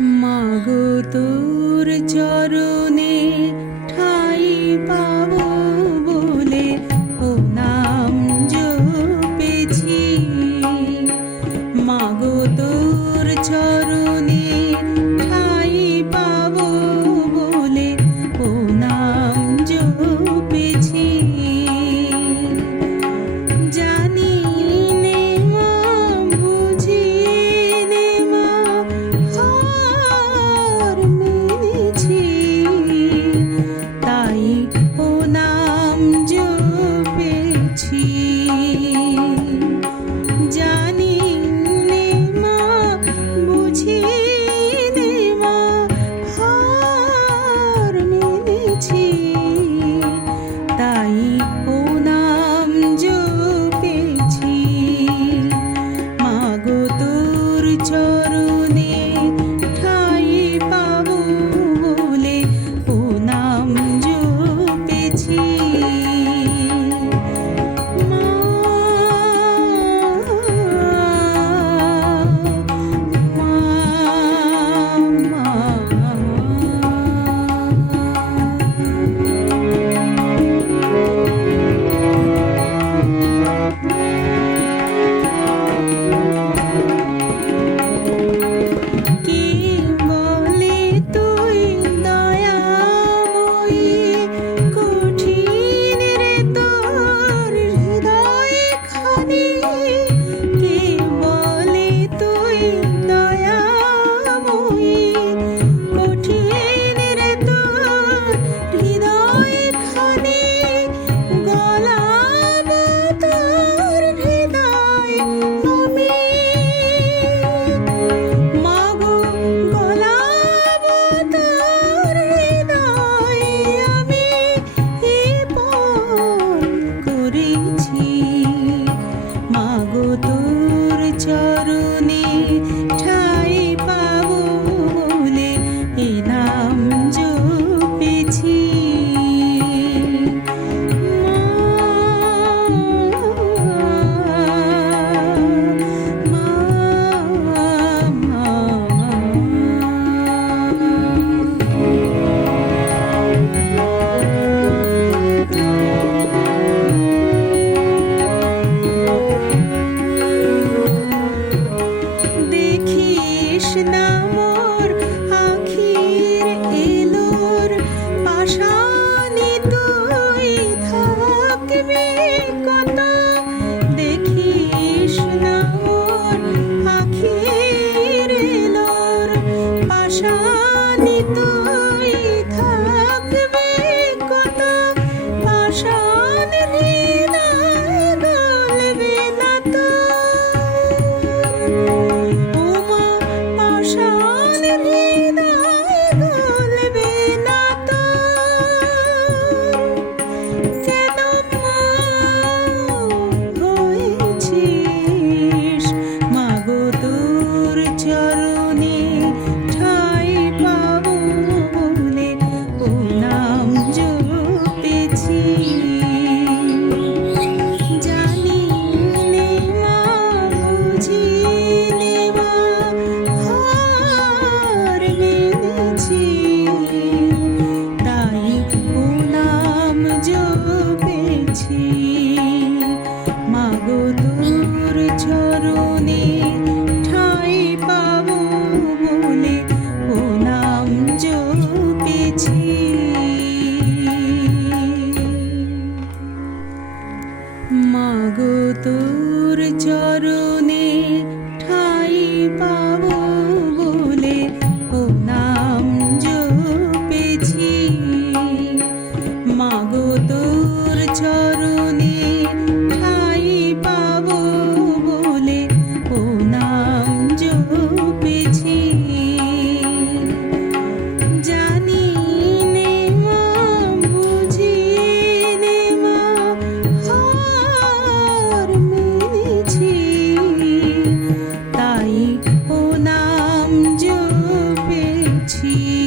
মাগো তোর চরণে ঠাই পাবো। 去。